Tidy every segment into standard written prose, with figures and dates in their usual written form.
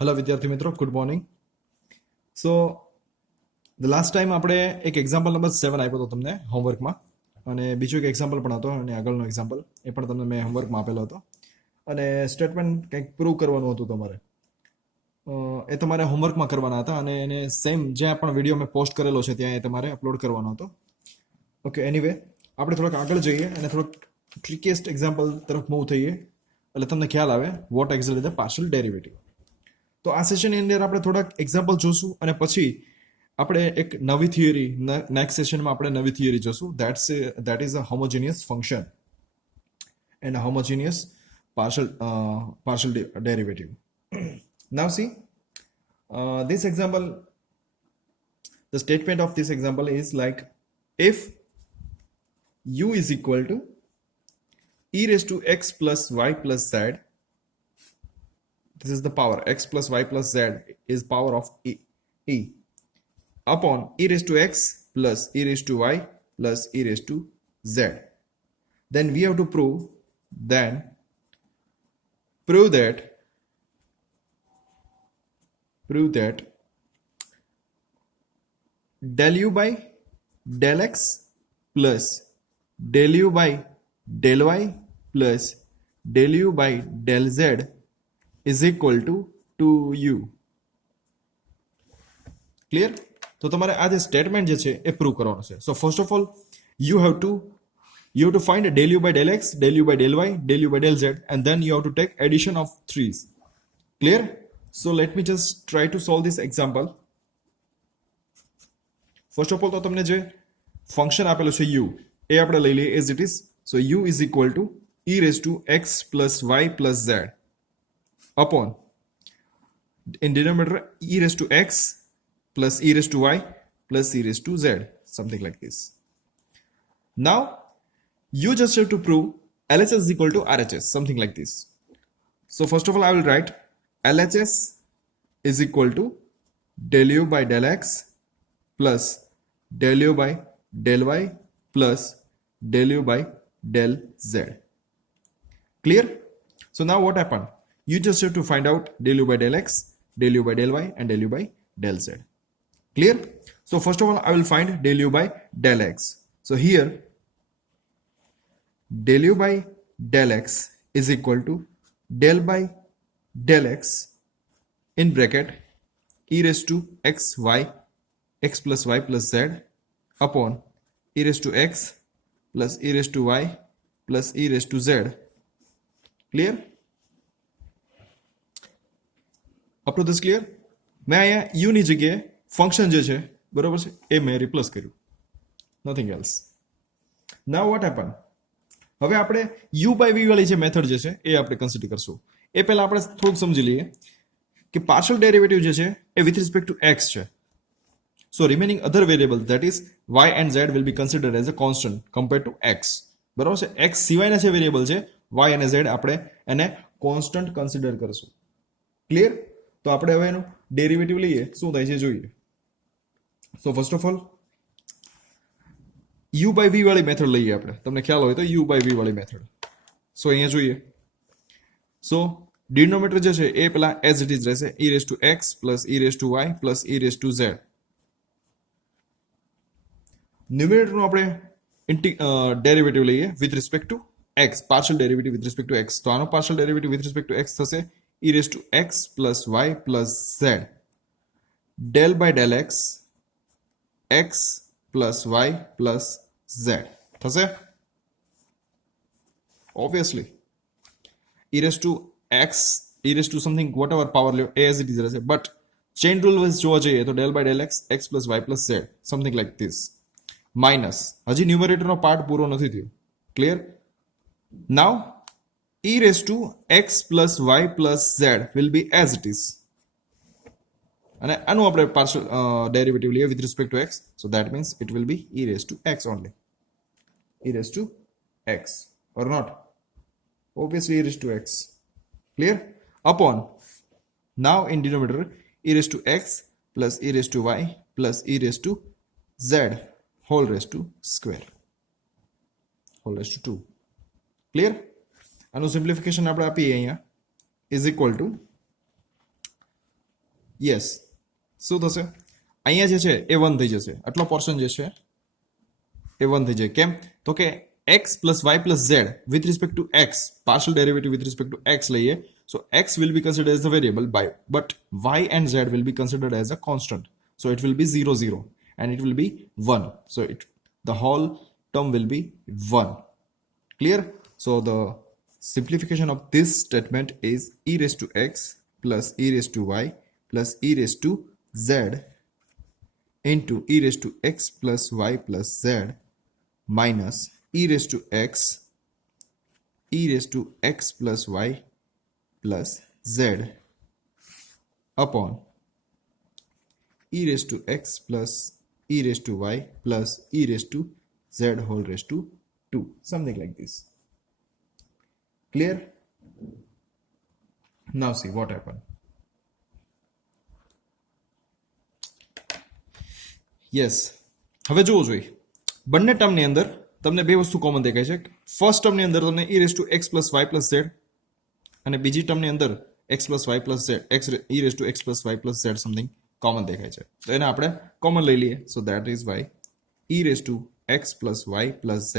Hello વિદ્યાર્થી મિત્રો, good morning. So the last time આપણે એક એક્ઝામ્પલ નંબર 7 આપ્યો હતો તમને હોમવર્કમાં, અને બીજો એક એક્ઝામ્પલ પણ હતો, અને આગળનો એક્ઝામ્પલ એ પણ તમને મેં હોમવર્કમાં આપેલો હતો, અને સ્ટેટમેન્ટ કંઈક પ્રૂવ કરવાનું હતું તમારે. એ તમારે હોમવર્કમાં કરવાના હતા, અને એને સેમ જ્યાં પણ વિડીયો મેં પોસ્ટ કરેલો છે ત્યાં એ તમારે અપલોડ કરવાનો હતો. ઓકે, એનીવે આપણે થોડાક આગળ જઈએ અને થોડોક ટ્રિકીએસ્ટ એક્ઝામ્પલ તરફ મૂવ થઈએ, એટલે તમને ખ્યાલ આવે vote exactly the partial derivative. તો આ સેશનની અંદર આપણે થોડાક એક્ઝામ્પલ જોશું, અને પછી આપણે એક નવી થિયરી, નેક્સ્ટ સેશનમાં આપણે નવી થિયરી જોશું, that is a homogeneous function and homogeneous partial derivative. Now see, this example, the statement of this example is like, if u is equal to e raised to x plus y plus z, this is the power, x plus y plus z is power of e upon e raised to x plus e raised to y plus e raised to z, then we have to prove that del u by del x plus del u by del y plus del u by del z is equal to 2u. Clear? તો તમારે આ જે statement જે છે એ prove કરવાનું છે. So first of all you have to find del u by del x, del u by del y, del u by del z, and then you have to take addition of 3's. Clear? So let me just try to solve this example. First of all, તો તમને જે function આપેલું છે u એ આપણે લઈ લઈએ as it is. So u is equal to e raised to x plus y plus z upon, in denominator, e raised to x plus e raised to y plus e raised to z, something like this. Now you just have to prove LHS is equal to RHS, something like this. So first of all, I will write LHS is equal to del u by del x plus del u by del y plus del u by del z. Clear? So now what happened? You just have to find out del u by del x, del u by del y, and del u by del z. Clear? So first of all, I will find del u by del x. So here del u by del x is equal to del by del x in bracket e raised to x plus y plus z upon e raised to x plus e raised to y plus e raised to z. Clear? Up to this clear? મેં અહીંયા u ની જગ્યાએ function જે છે બરોબર છે એ મેં replace કર્યું, nothing else. Now what happen? હવે આપણે u બાય v વાળી જે મેથડ જે છે એ આપણે કન્સિડર કરશું. એ પહેલા આપણે થોડુંક સમજી લઈએ કે પાર્શિયલ ડેરિવેટિવ જે છે એ વિથ રિસ્પેક્ટ ટુ x છે. So remaining other variable that is y and z will be considered as a constant compared to x. બરાબર છે? x સિવાયના જે વેરિયેબલ છે y અને z આપણે એને કોન્સ્ટન્ટ કન્સિડર કરશું. ક્લિયર? તો આપણે હવે એનું ડેરિવેટિવ લઈએ, શું થાય છે જોઈએ. So first of all u by v વાળી મેથડ લઈએ આપણે, તમને ખ્યાલ હોય તો u બાય v વાળી મેથડ. સો અહીંયા જોઈએ. સો ડિનોમિનેટર જે છે એ પેલા એઝ ઇટ ઇઝ રહેશે, e raise to x plus e raise to y plus e raise to z. ન્યુમિનેટરનું આપણે ડેરિવેટિવ લઈએ with respect to x, partial derivative with respect to x. તો આનો partial derivative with respect to x થશે e raise to x plus y plus z del by del x x plus y plus z થશે. Obviously e raised to x, e raised to something whatever power as it is રહેશે, but chain rule wise જોવા જઈએ તો del by del x x plus y plus z, something like this, minus હજી numerator નો part પૂરો નથી થયો. Clear? Now e raised to x plus y plus z will be as it is, અને આનું આપણે પાર્શિયલ ડેરિવેટિવ લઈએ with respect to x. So that means it will B e raised to x only, e raised to x or not, obviously e raised to x. Clear? Upon, now in denominator, e raised to x plus e raised to y plus e raised to z whole raised to square, whole raised to 2. Clear? આનું simplification આપણે આપીએ અહીંયા is equal to yes શું થશે અહીંયા જે છે એ 1 થઈ જશે આટલો પોર્શન જે છે એ 1 થઈ જાય કેમ તો કે x plus y plus z with respect to x partial derivative with respect to x લઈએ so x will be considered as a variable by but y and z will be considered as a constant so it will be 0 0 and it will be 1 so the whole term will be 1 clear so the simplification of this statement is e raised to x plus e raised to y plus e raised to z into e raised to x plus y plus z minus e raised to x plus y plus z upon e raised to x plus e raised to y plus e raised to z whole raised to 2 something like this clear now see what happened yes હવે જોવો જોઈએ બંને ટર્મની અંદર તમને બે વસ્તુ common દેખાય છે ફર્સ્ટ ટર્મની અંદર તમને e raised to x plus y plus z અને બીજી ટર્મની અંદર x plus y plus z e raised to x plus y plus z something common દેખાય છે તો એને આપણે કોમન લઈ લઈએ so that is why e raised to x plus y plus z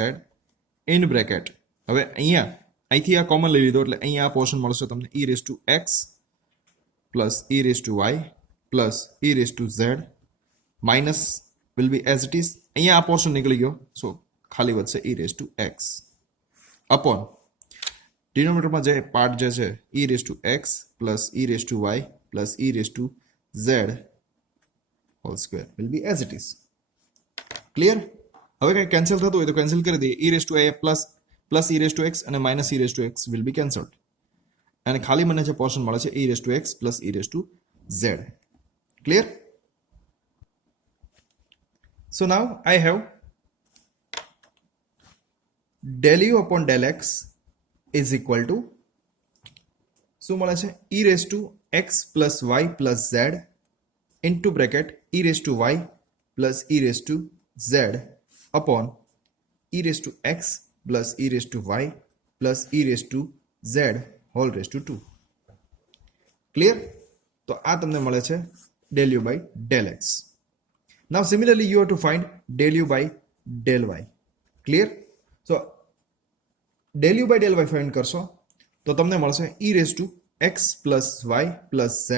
in bracket હવે અહીંથી આ કોમન લઈ લીધો એટલે અહીંયા આ પોર્શન મળશે તમને e raised to x plus e raised to y plus e raised to z minus will be as it is અહીંયા આ પોર્શન નીકળી ગયો સો ખાલી વધશે e raised to x upon ડિનોમિનેટરમાં જે પાર્ટ જે છે e raised to x plus e raised to y plus e raised to z whole square will be as it is clear હવે કંઈ કેન્સલ થતું હોય તો કેન્સલ કરી દઈએ e raised to a plus e raised to x અને minus e raised to x will be cancelled અને ખાલી મને જે પોર્શન મળે છે e raised to x plus e raised to z clear so now I have del u upon del x is equal to શું મળે છે e raised to x plus y plus z into bracket e raised to y plus e raised to z upon e raised to x plus e raised to y plus e raised to z whole raised to 2 clear તો આ તમને મળે છે del u by del x now similarly you have to find del u by del y clear so del u by del y find કરશો તો તમને મળશે e raised to x plus y plus z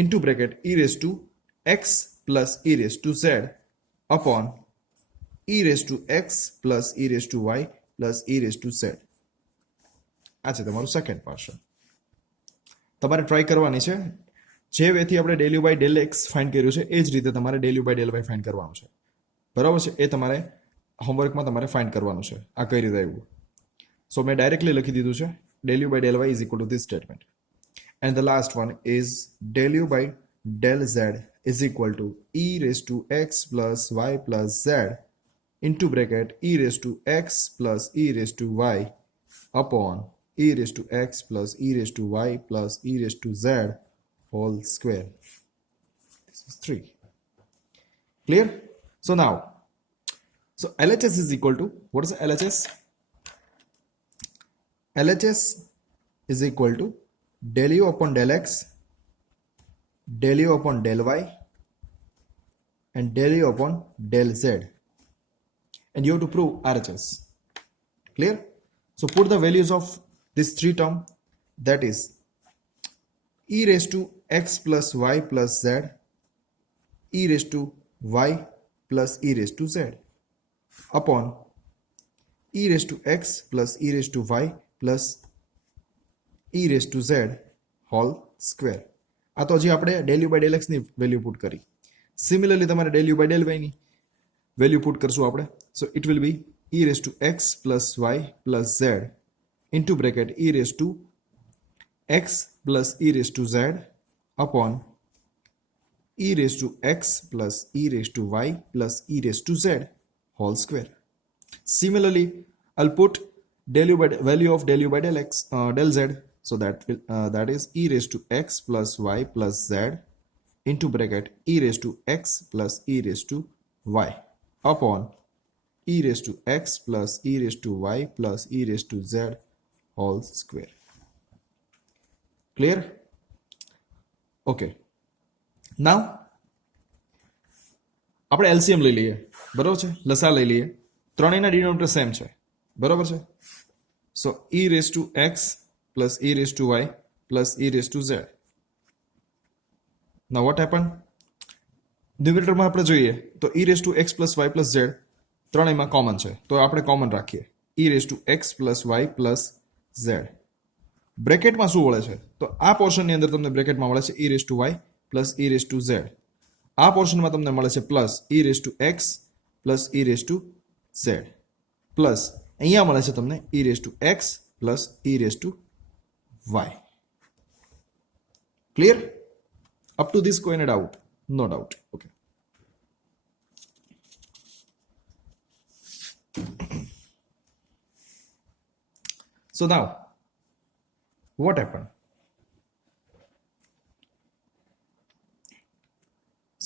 into bracket e raised to x plus e raised to z upon e raised to x plus e raised to y plus e raised to z આ છે તમારું second portion તમારે try કરવાની છે જે વેથી આપણે del u by del x find કર્યું છે એ જ રીતે તમારે del u by del y find કરવાનું છે બરાબર છે એ તમારે હોમવર્કમાં તમારે ફાઇન્ડ કરવાનું છે આ કઈ રીતે આવ્યું સો મેં ડાયરેક્ટલી લખી દીધું છે del u by del y is equal to this statement and the last one is del u by del z is equal to e raised to x plus y plus z into bracket e raised to x plus e raised to y upon e raised to x plus e raised to y plus e raised to z whole square. This is 3. Clear? So now, so LHS is equal to, what is LHS? LHS is equal to del u upon del x, del u upon del y, and del u upon del z. And you have to prove RHS. Clear? So put the values of this three term, that is e raised to x plus y plus z, e raised to y plus e raised to z upon e raised to x plus e raised to y plus e raised to z whole square. આ તો હજી આપણે del u by del x ની value put કરી. Similarly તમારે del u by del y ની value put કરશું આપણે. સો it will B e raised to x plus y plus z into bracket e raised to x plus e raised to z upon e raised to x plus e raised to y plus e raised to z whole square. Similarly, I'll put del u by value of del u by del x del z, so that is e raised to x plus y plus z into bracket e raised to x plus e raised to y upon e raised to x plus e raised to y plus e raised to z whole square. Clear? Okay. નાવ આપણે LCM લઈ લઈએ, બરોબર છે, લસા લઈ લઈએ, ત્રણેયના denominator same છે, બરોબર છે. So e raise to x plus e raise to y plus e raise to z. Now what happen? ન્યુમિનેટરમાં આપણે જોઈએ તો e raise to x plus y plus z ત્રણેયમાં કોમન છે, તો આપણે કોમન રાખીએ e raise to x plus y plus z. બ્રેકેટમાં શું મળે છે? તો આ પોર્શનની અંદર તમને બ્રેકેટમાં મળે છે e raise to y plus e raise to z. આ પોર્શનમાં તમને મળે છે plus e raise to x plus e raise to z plus અહીંયા મળે છે તમને e raise to x plus e raise to y. Clear? Up to this કોઈને doubt? No doubt. Okay. So now, what happened?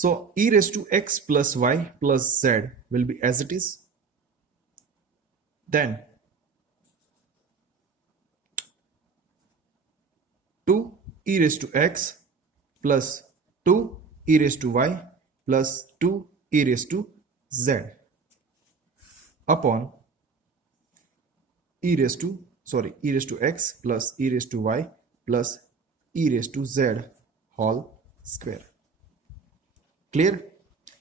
So e raised to x plus y plus z will be as it is. Then 2 e raised to x plus 2 e raised to y plus 2 e raised to z upon e raised to x plus e raised to y plus e raised to z whole square. Clear?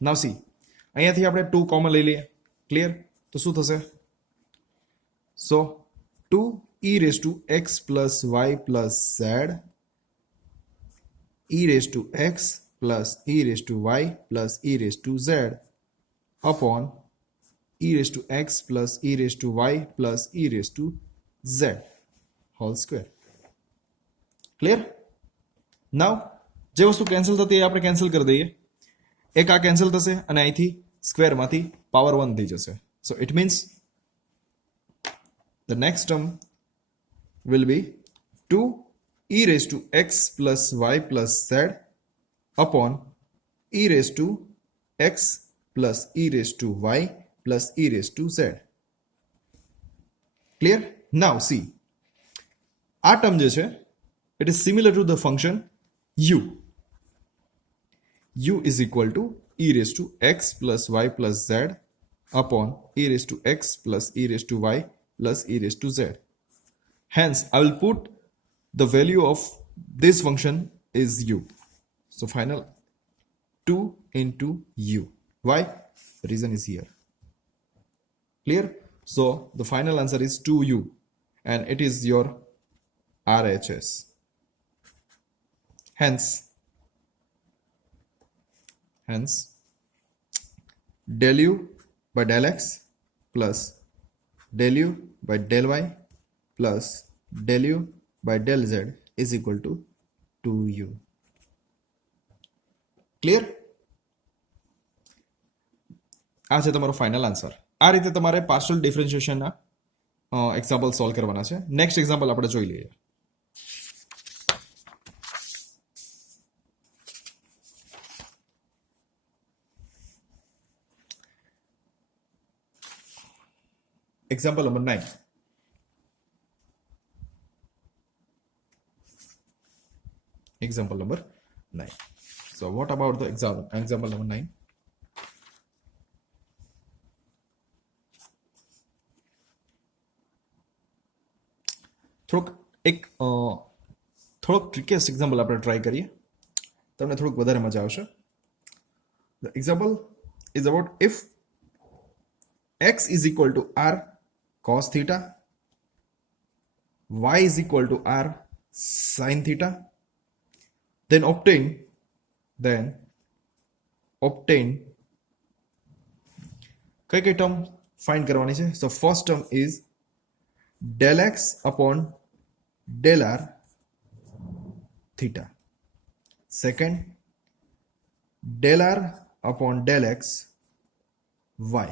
Now C, અહીંયાથી આપણે 2 common લઈ લઈએ. Clear? તો શું થશે? So 2 e raise to x plus y plus z e raise to x plus e raise to y plus e raise to z upon e raise to x plus e raise to y plus e raise to z whole square. Clear? Now જે વસ્તુ cancel થતી એ આપણે cancel કરી દઈએ. એક આ cancel થશે અને અહીંથી સ્ક્વેરમાંથી પાવર 1 થઈ જશે. So it means the next term will be 2 e raised to x plus y plus z upon e raised to x plus e raised to y plus e raised to z. Clear? Now see, આ term જે છે it is similar to the function u. u is equal to e raised to x plus y plus z upon e raised to x plus e raised to y plus e raised to z. Hence, I will put the value of this function is u. So final 2 into u. Why? The reason is here. Clear? So the final answer is 2u and it is your RHS. Hence del u by del x plus del u by del y plus del u by del z is equal to 2u. Clear? આ છે તમારો final answer. આ રીતે તમારે partial ડિફરન્શિએશનના example solve કરવાના છે. Next example આપણે જોઈ લઈએ. Example number 9. Example number 9. So what about the example number 9? થોડોક ટ્રિકીએસ્ટ એક્ઝામ્પલ આપણે ટ્રાય કરીએ, તમને થોડુંક વધારે મજા આવશે. The example is about if x is equal to r cos theta, y is equal to r sin theta, then obtain કઈ term find કરવાની છે? So first term is del x upon del r theta. Second, del r upon del x y.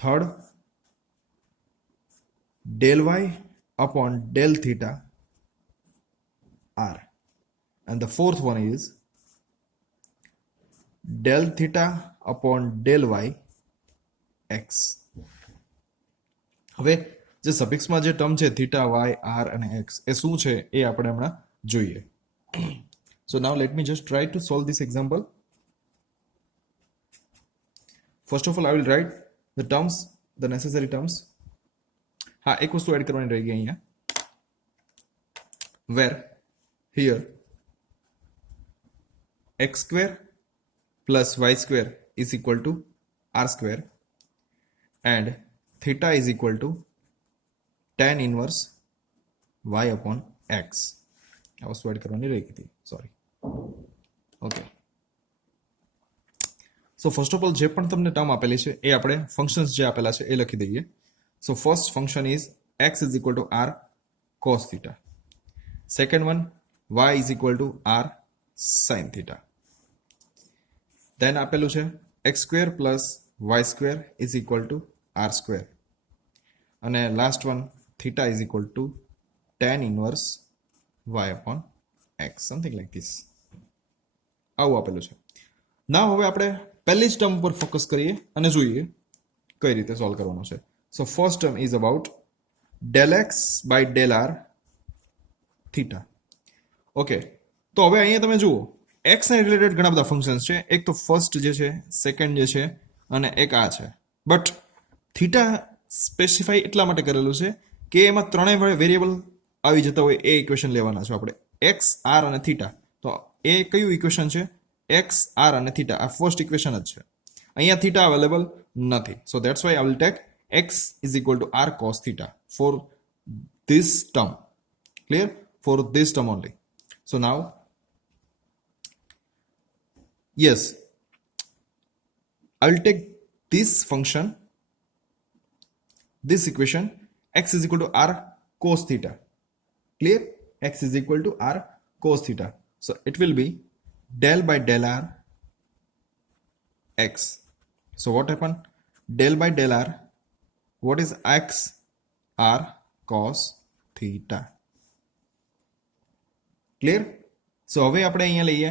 Third, del y upon del theta r. And the fourth one is del theta upon del y x. હવે જે સફિક્સમાં જે term છે theta why are અને x એ શું છે એ આપણે હમણાં જોઈએ. So now let me just try to solve this example. First of all, I will write the terms, the necessary terms. हाँ, एक वस्तु ऐड करवानी रहेगी અહીંયા. Where here x square plus y square is equal to r square and theta is equal to tan inverse y upon x. આ વસ્તુ add કરવાની રહી હતી, sorry. Okay, so first of all જે પણ તમને ટર્મ આપેલી છે એ આપણે ફંક્શન્સ જે આપેલા છે એ લખી દઈએ. So first function is x is equal to r cos theta. Second one y is equal to r sin theta. Then આપેલું છે x square plus y square is equal to r square અને last one theta is equal to tan inverse y upon x, something like this. આવું આપેલું છે. ના હવે આપણે પહેલી જ ટર્મ પર ફોકસ કરીએ અને જોઈએ કઈ રીતે સોલ્વ કરવાનું છે. So first term is about del x by del r theta. Okay, તો હવે અહીંયા તમે જુઓ એક્સને રિલેટેડ ઘણા બધા ફંક્શન્સ છે. એક તો ફર્સ્ટ જે છે, સેકન્ડ જે છે અને એક આ છે. બટ થીટા સ્પેસિફાઈ એટલા માટે કરેલું છે કે એમાં ત્રણેય વેરિયેબલ આવી જતા હોય એ ઇક્વેશન લેવાના છે આપણે, એક્સ, આર અને થીટા. તો એ કયું ઇક્વેશન છે? એક્સ, આર અને થીટા. આ ફર્સ્ટ ઇક્વેશન જ છે. અહીંયા થીટા અવેલેબલ નથી. So that's why I will take x is equal to r cos theta for this term. Clear? For this term only. So now yes, I will take this function, this equation, x is equal to r cos theta. Clear? X is equal to r cos theta. So it will be del by del r x. So what happened? Del by del r, what is x? R cos theta. Clear? So હવે આપણે અહીંયા લઈએ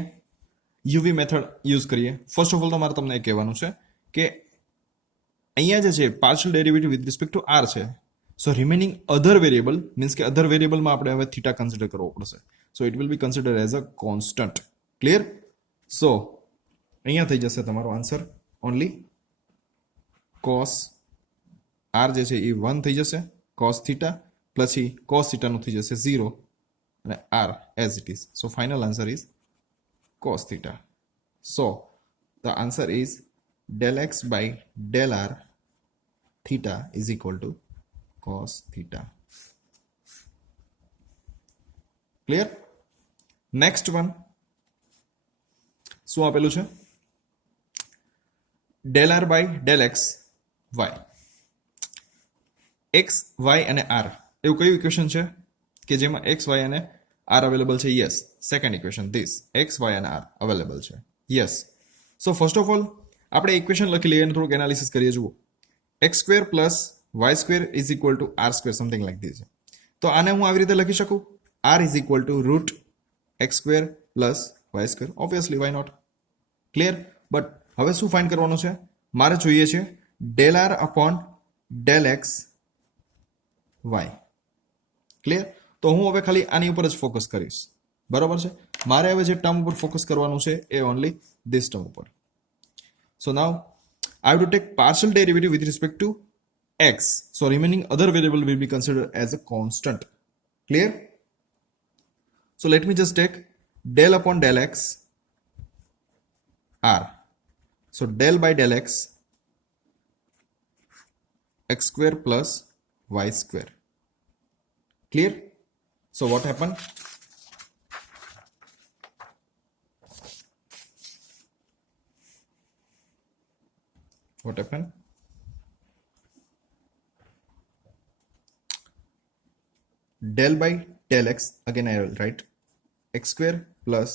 UV method use કરીએ. First of all તો મારે તમને એ કહેવાનું છે કે અહીંયા જે છે partial derivative with respect to r છે. So remaining other variable means કે અધર વેરિયેબલમાં આપણે હવે થીટા કન્સિડર કરવો પડશે. So it will be consider as a constant. Clear? So અહીંયા થઈ જશે તમારો આન્સર ઓનલી કોસ આર જે છે એ 1 થઈ જશે, કોસ થીટા પછી કોસ થીટાનું થઈ જશે 0 અને are as it is. So final answer is cos theta. So the answer is del x by del r theta is equal to cos theta. Clear? Next one, શું આપેલું છે? del r by del x y. x, y અને r એવું કયું equation છે કે જેમાં x, y અને r અવેલેબલ છે? Yes. Second equation this x, y અને r અવેલેબલ છે. Yes. So first of all આપણે ઇક્વેશન લખી લઈએ અને થોડુંક એનાલિસિસ કરીએ. જુઓ, x square plus y square is equal to r square, something like this. તો આને હું આવી રીતે લખી શકું, r is equal to root x square plus y square. Obviously why not. Clear? But હવે શું ફાઇન્ડ કરવાનું છે? મારે જોઈએ છે del r upon del x y. Clear? તો હું હવે ખાલી આની ઉપર જ ફોકસ કરીશ. બરાબર છે? મારે હવે જે ટર્મ ઉપર ફોકસ કરવાનું છે એ ઓનલી ધીસ ટર્મ ઉપર. So now I have to take partial derivative with respect to x. So remaining other variable will be considered as a constant. Clear? So let me just take del upon del x r. So del by del x x square plus y square. Clear? So what happened? What happened? Del by del x, again I will write x square plus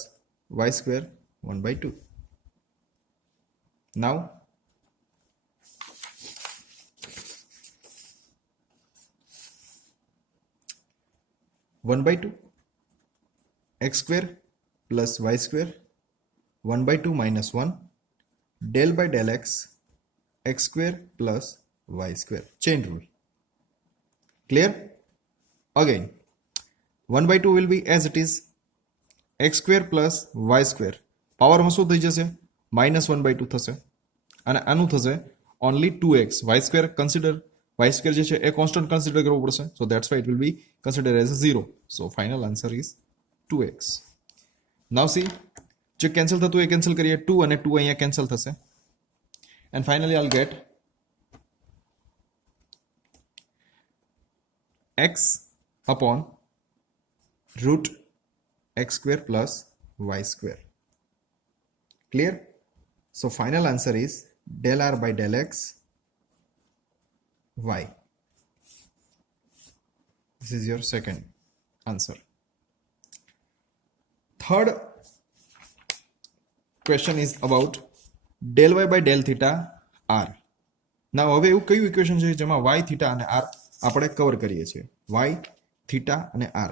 y square 1 by 2. Now one by 2 x square plus y square 1 by 2 minus 1 del by del x x square plus y square. Chain rule. Clear? Again 1 by 2 will be as it is x square plus y square पावરમાં શું થઈ જશે -1/2 થશે અને આનું થશે only 2x y square consider y square જે છે એ કોન્સ્ટન્ટ કન્સિડર કરવું પડશે so that's why it will be consider as 0 so final answer is 2x now see જે કેન્સલ થતું એ કેન્સલ કરીએ 2 અને 2 અહીંયા કેન્સલ થશે and finally I'll get x upon root x square plus y square. Clear? So final answer is del r by del x y. This is your second answer. Third question is about del y by del theta r. Now હવે એવું કયું equation છે જેમાં y theta અને r આપણે cover કરીએ છીએ y theta અને r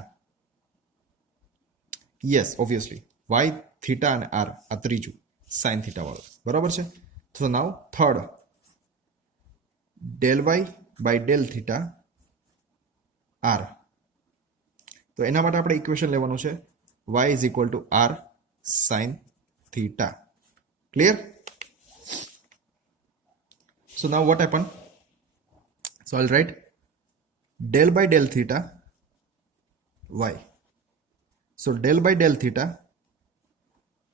yes obviously y theta અને r આ ત્રીજું sin theta વાળું બરાબર છે so now third del y by del theta r તો એના માટે આપણે ઇક્વેશન લેવાનું છે y is equal to r sin theta clear so now what happened so I'll write del by del theta y. So del by del theta,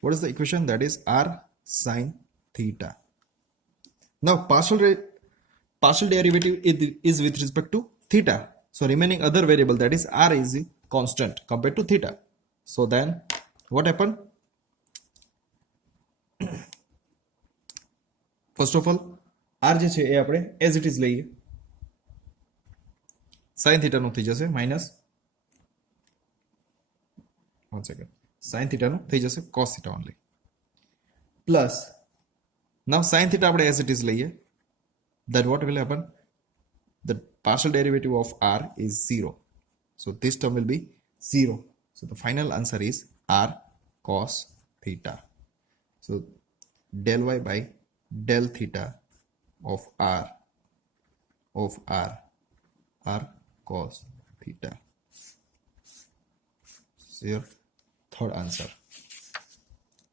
what is the equation? That is r sin theta. Now partial derivative is with respect to theta. So remaining other variable that is r is constant compared to theta. So then what happened? First of all, r જે છે એ આપણે as it is લઈએ sin theta નું થઈ જશે minus one second sin theta નું થઈ જશે cos theta only plus now sin theta આપણે as it is લઈએ then what will happen the partial derivative of r is 0 so this term will be 0 so the final answer is r cos theta so del y by del theta of r r cos theta. This is your third answer.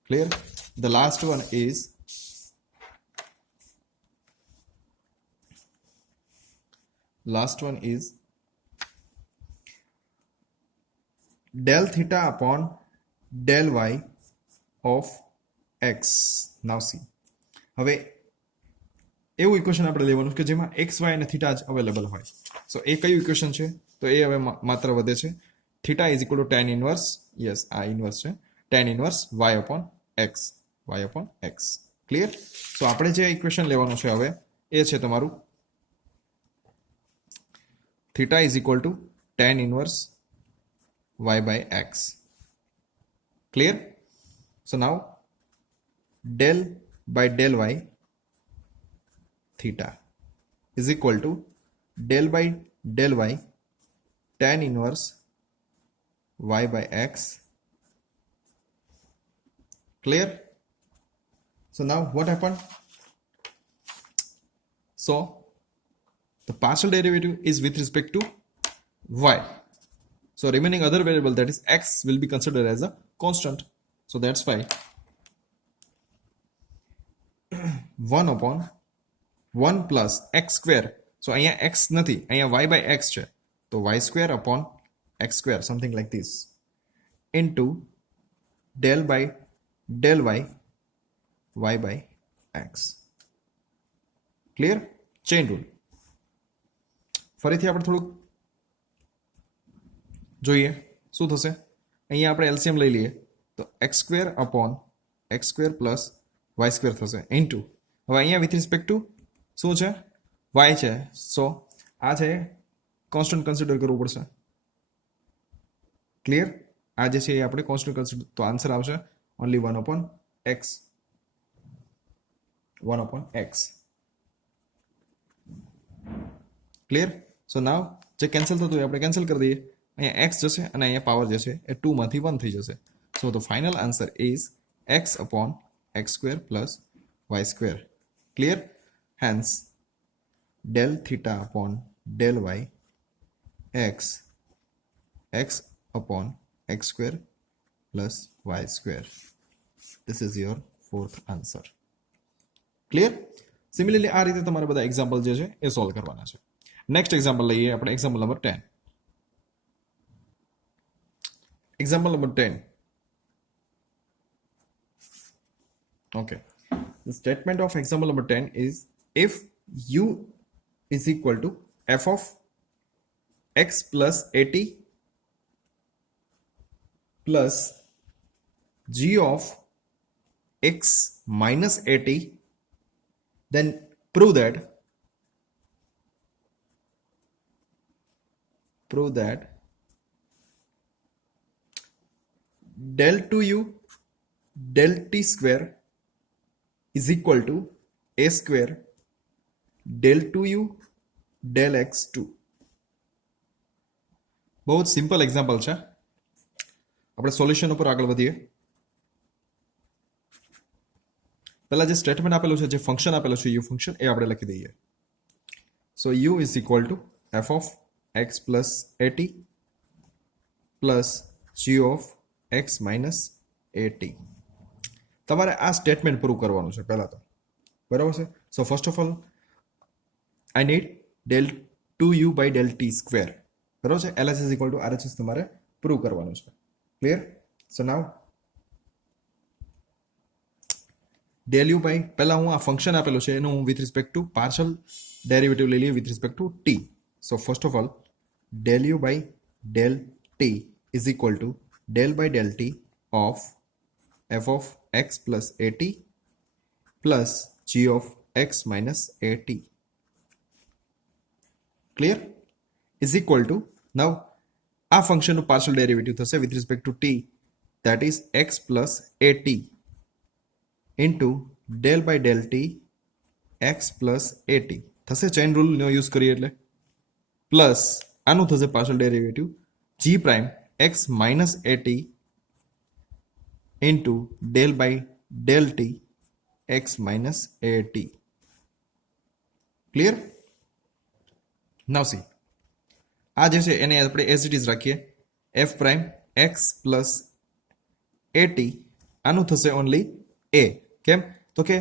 Clear? The last one is del theta upon del y of x. Now see. હવે એવું equation આપણે લેવાનું કે જેમાં x Y અને theta જ available હોય સો એ કયું ઇક્વેશન છે તો એ હવે માત્ર વધે છે theta is equal to tan inverse yes આ ઇનવર્સ છે tan inverse y upon x clear સો આપણે જે ઇક્વેશન લેવાનું છે હવે એ છે તમારું theta is equal to tan inverse y by x clear so now del by del y theta is equal to del by del y tan inverse y by x clear so now what happened so the partial derivative is with respect to y so remaining other variable that is x will be considered as a constant so that's why 1 upon 1 plus x square so અહીંયા x નથી અહીંયા y by x છે તો y square upon x square something like this into del by del y y by x clear chain rule ફરીથી આપણે થોડુંક જોઈએ શું થશે અહીંયા આપણે LCM લઈ લઈએ તો x square upon x square plus y square થશે into હવે અહીંયા with respect to શું છે y છે સો આ છે કોન્સ્ટન્ટ કન્સિડર કરવું પડશે ક્લિયર આ જે છે એ આપણે કોન્સ્ટન્ટ કન્સિડર તો આન્સર આવશે only 1 upon x clear so now જે કેન્સલ થતું હોય આપણે કેન્સલ કરી દઈએ અહીંયા x જશે અને અહીંયા પાવર જે છે એ 2 માંથી 1 થઈ જશે so the final answer is x upon x square plus y square clear hence del theta upon del y x upon x square plus y square. This is your fourth answer. Clear? Similarly આ રીતે તમારે બધા example જે છે એ solve કરવાના છે. Next example લઈએ આપણે, example number 10. Example number 10. Okay. The statement of example number 10 is if u is equal to f of x plus 80 plus g of x minus 80, then prove that del 2u del t square is equal to a square del 2u del x2. બહુ જ simple example છે. આપણે solution ઉપર આગળ વધીએ. પહેલા જે statement આપેલું છે, જે ફંક્શન આપેલું છે યુ ફંક્શન, એ આપણે લખી દઈએ. So u is equal to f of x plus 80 plus g of x minus 80. તમારે આ સ્ટેટમેન્ટ પૂરું કરવાનું છે પહેલા તો, બરાબર છે. So first of all I need del 2u by del t square, બરાબર છે. LHS is equal to RHS તમારે પ્રૂવ કરવાનું છે. Clear? So now del u by, પહેલા હું આ ફંક્શન આપેલું છે એનું હું with respect two partial derivative લઈ લઈએ with respect to t. So first of all del u by del t is equal to del by del t of f of x plus 80 plus g of x minus 80. Clear? Is equal to, now આ ફંક્શનનું partial derivative થશે with respect to t, that is x plus 80 into del by del t x plus 80 થશે. Chain રૂલનો use કરીએ એટલે plus આનું થશે partial derivative g prime x minus 80 into del by del t x minus 80. Clear? Now see, આ જે છે એને આપણે એઝ ઇટ ઇઝ રાખીએ. f પ્રાઇમ x પ્લસ 80 આનું થશે ઓનલી a. કેમ? તો કે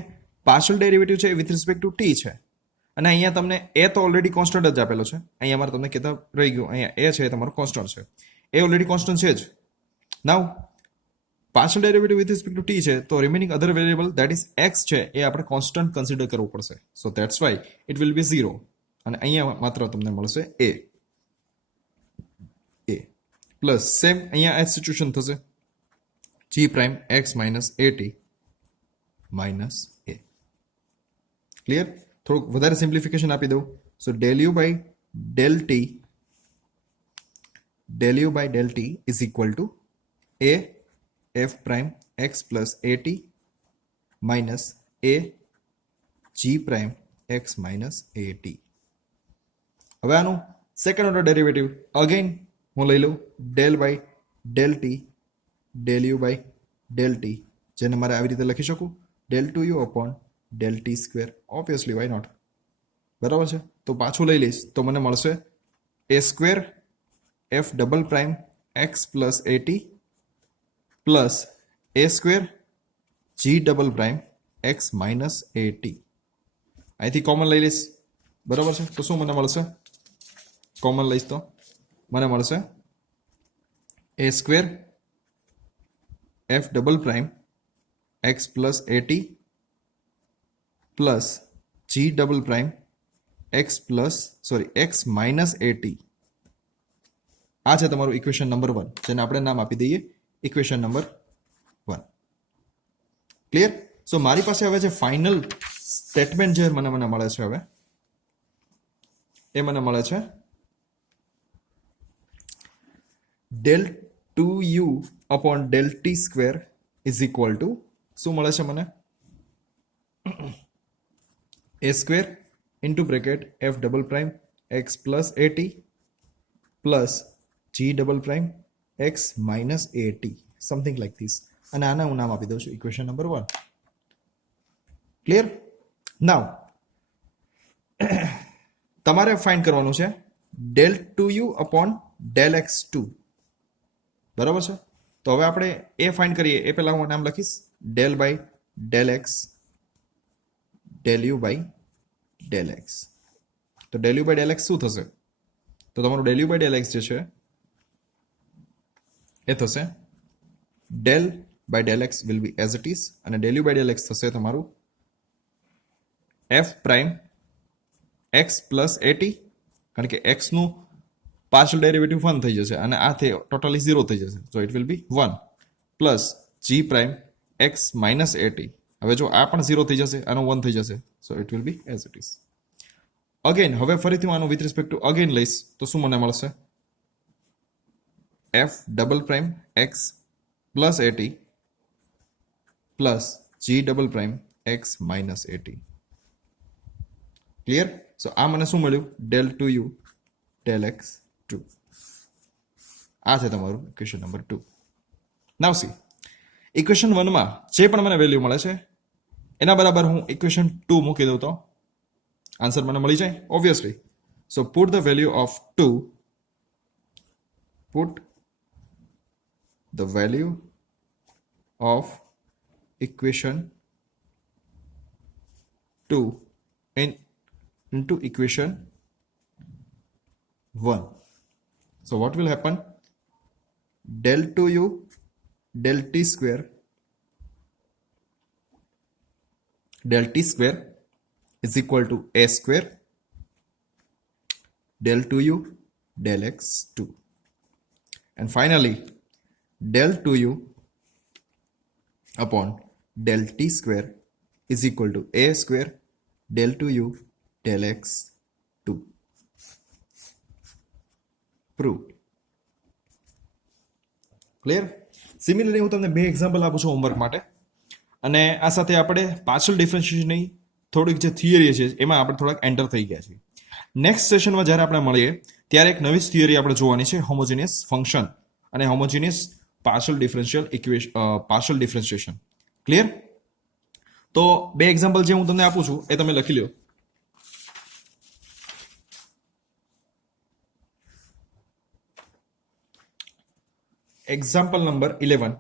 પાર્શિયલ ડેરિવેટિવ છે વિથ રિસ્પેક્ટ ટુ t છે, અને અહીંયા તમને a તો ઓલરેડી કોન્સ્ટન્ટ જ આપેલો છે. અહીંયા અમારે તમને કહેતા રહી ગયું, અહીંયા a છે એ તમારો કોન્સ્ટન્ટ છે, એ ઓલરેડી કોન્સ્ટન્ટ છે જ. Now partial derivative with respect to t છે, તો remaining other variable that is x છે એ આપણે કોન્સ્ટન્ટ કન્સિડર કરવું પડશે. So that's why it will be 0, અને અહીંયા માત્ર તમને મળશે a પ્લસ સેમ અહીંયા આ સિચ્યુએશન થશે g prime x minus 80 minus a. Clear? થોડુંક વધારે સિમ્પ્લિફિકેશન આપી દઉં. સો del u by del t is equal to a f prime x plus 80 minus a g prime x minus 80. હવે આનું second order derivative again હું લઈ લઉં del by del t del u by del t, જેને મારે આવી રીતે લખી શકું del 2u upon del t square. Obviously why not, બરાબર છે. તો પાછું લઈ લઈશ તો મને મળશે a square f double prime x plus 80 plus a square g double prime x minus 80. અહીંથી કોમન લઈ લઈશ, બરાબર છે. તો શું મને મળશે? કોમન લઈશ તો મને મળશે a square f double prime x plus 80 plus g double prime x minus 80. આ છે તમારું ઇક્વેશન નંબર 1, જેને આપણે નામ આપી દઈએ ઇક્વેશન નંબર 1. ક્લિયર? સો મારી પાસે હવે જે ફાઇનલ સ્ટેટમેન્ટ જે મને મળે છે હવે એ મને મળે છે del 2u upon del t square is equal to, શું મળે છે મને? a square into bracket f double prime x plus 80 plus g double prime x minus 80, something like this. અને આના હું નામ આપી દઉં છું ઇક્વેશન નંબર 1. ક્લિયર? નાવ તમારે ફાઇન્ડ કરવાનું છે del 2u upon del x2, બરાબર છે. તો હવે આપણે એ ફાઇન્ડ કરીએ એ પહેલા હું નામ લખીશ del by del x del u by del x. તો del u by del x શું થશે? તો તમારું del u by del x જે છે એ થશે del by del x will be as it is, અને del u by del x થશે તમારું f prime x plus at, કારણ કે એક્સનું પાર્શિયલ ડેરિવેટિવ 1 થઈ જશે અને આ ટોટલી 0 થઈ જશે. So it will be 1 plus g prime x minus a. T જો આ પણ 0 થઈ જશે, આનો 1 થઈ જશે. So it will be as it is. Again હવે ફરીથી હું આનું વિથ રિસ્પેક્ટ ટુ અગેન લઈશ તો શું મને મળશે? F double prime x plus at plus g double prime x minus at. Clear? So આ મને શું મળ્યું? Del two u del x 2. આ છે તમારું equation number 2. Now see equation 1 માં જે પણ મને વેલ્યુ મળે છે એના બરાબર હું ઇક્વેશન 2 મૂકી દઉં તો આન્સર મને મળી જાય obviously. So put the value of 2, put the value of equation 2 into equation 1. So what will happen? Del 2u del t square is equal to a square del 2u del x 2. And finally del 2u upon del t square is equal to a square del 2u del x 2. Prove. Clear? Similarly હું તમને બે example આપું છું homework માટે, અને આ સાથે આપણે પાર્શિયલ ડિફરન્શિએશનની થોડીક જે થિયરી છે એમાં આપણે થોડાક એન્ટર થઈ ગયા છીએ. નેક્સ્ટ સેશનમાં જ્યારે આપણે મળીએ ત્યારે એક નવી થિયરી આપણે જોવાની છે, હોમોજીનિયસ ફંક્શન અને હોમોજીનિયસ પાર્શિયલ ડિફરન્શિએશન. ક્લિયર? તો બે એક્ઝામ્પલ જે હું તમને આપું છું એ તમે લખી લો. એક્ઝામ્પલ નંબર 11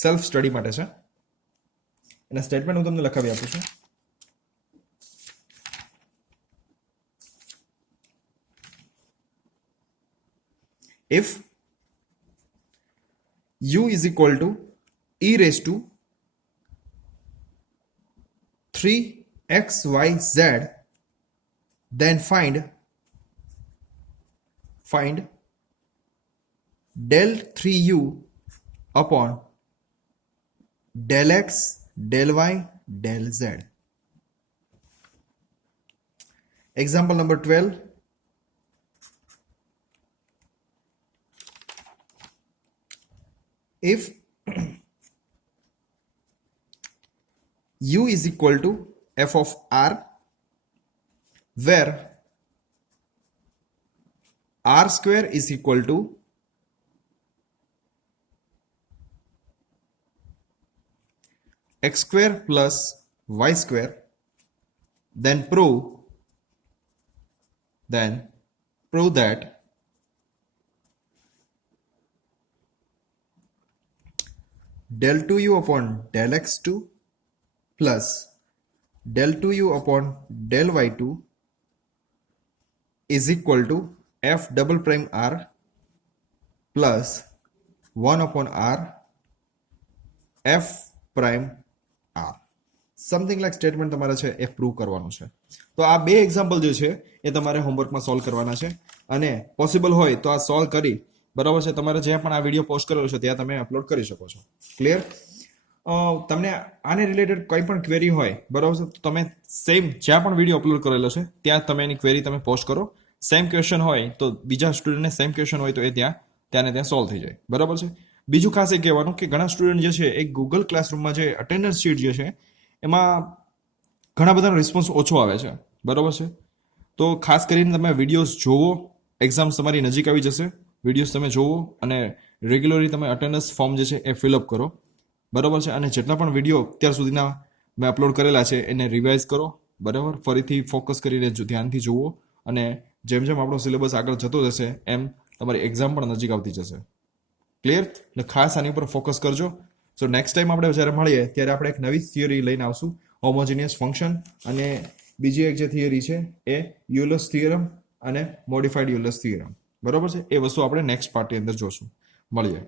સેલ્ફ સ્ટડી માટે છે. એના સ્ટેટમેન્ટ હું તમને લખાવી આપું છું. If u is equal to e raised to 3xyz, then find del 3u upon del x del y del z. Example number 12. If u is equal to f of r, where r square is equal to x square plus y square, then prove that del 2u upon del x2 plus del 2u upon del y2 is equal to f double prime r plus 1 upon r f prime r. Something like statement તમારે છે એ prove કરવાનું છે. તો આ બે example જે છે એ તમારે હોમવર્કમાં સોલ્વ કરવાના છે, અને પોસિબલ હોય તો આ સોલ્વ કરી બરાબર છે તમારે જ્યાં પણ આ વિડીયો પોસ્ટ કરેલો છે ત્યાં તમે અપલોડ કરી શકો છો. ક્લિયર? તમને આને રિલેટેડ કોઈ પણ ક્વેરી હોય બરાબર છે તો તમે સેમ જ્યાં પણ વિડીયો અપલોડ કરેલો છે ત્યાં તમે એની ક્વેરી તમે પોસ્ટ કરો. સેમ ક્વેશ્ચન હોય તો બીજા સ્ટુડન્ટને સેમ ક્વેશ્ચન હોય તો એ ત્યાં સોલ્વ થઈ જાય. બરાબર છે? બીજું ખાસ એ કહેવાનું કે ઘણા સ્ટુડન્ટ જે છે એ ગૂગલ ક્લાસરૂમમાં જે અટેન્ડન્સ શીટ જે છે એમાં ઘણા બધાનો રિસ્પોન્સ ઓછો આવે છે. બરાબર છે? તો ખાસ કરીને તમે વિડીયોઝ જોવો, એક્ઝામ્સ તમારી નજીક આવી જશે, વિડીયોઝ તમે જોવો અને રેગ્યુલરલી તમે અટેન્ડન્સ ફોર્મ જે છે એ ફિલઅપ કરો. બરાબર છે? અને જેટલા પણ વિડીયો અત્યાર સુધીના મેં અપલોડ કરેલા છે એને રિવાઇઝ કરો. બરાબર? ફરીથી ફોકસ કરીને ધ્યાનથી જુઓ, અને જેમ જેમ આપણો સિલેબસ આગળ જતો જશે એમ તમારી એક્ઝામ પણ નજીક આવતી જશે. ક્લિયર? એટલે ખાસ આની ઉપર ફોકસ કરજો. સો નેક્સ્ટ ટાઈમ આપણે જ્યારે મળીએ ત્યારે આપણે એક નવી થિયરી લઈને આવશું, હોમોજીનિયસ ફંક્શન, અને બીજી એક જે થિયરી છે એ યુલર્સ થિયરમ અને મોડિફાઈડ યુલર્સ થિયરમ. બરોબર છે? એ વસ્તુ આપણે નેક્સ્ટ પાર્ટની અંદર જોશું. મળીએ.